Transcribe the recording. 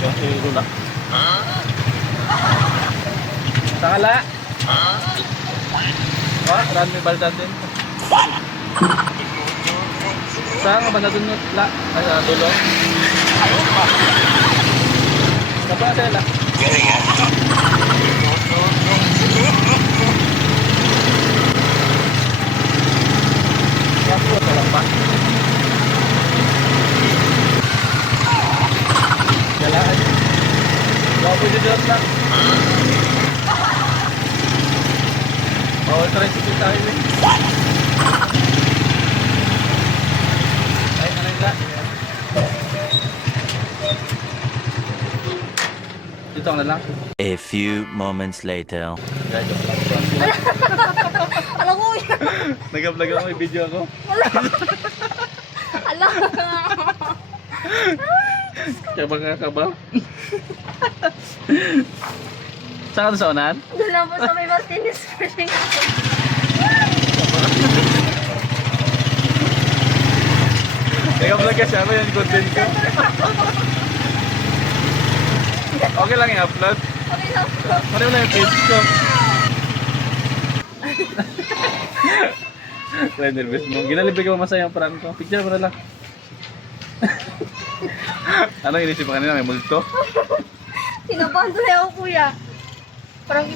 Ikaw, ilulak. Takala. Oh, run may baldan din. Saan ka ba nadunot la? Ay, sa dulo. Sapa na sila. Kapo sa lampa. Jalan. Kapo di jalan lang. Bawal tricycle tayo eh. Ay, ano yung la? Dito ang na lang. A few moments later. Alam ko yun. Nag-vlog ako, may video ako. Alam. Kaba nga ka ba? Saan ka sa unahan? Doon lang po sa may Martinez Spring. Nag-vlog ka siya, ano yung content ko? Okay lang i-upload. Okay lang po. Ano lang yung page ko? Kaya nervous mo. Ginalibig ko masayang prank ko. Picture mo na lang. Anong inisip mo kanina? May multo? Sinabahan doon ako kuya. Parang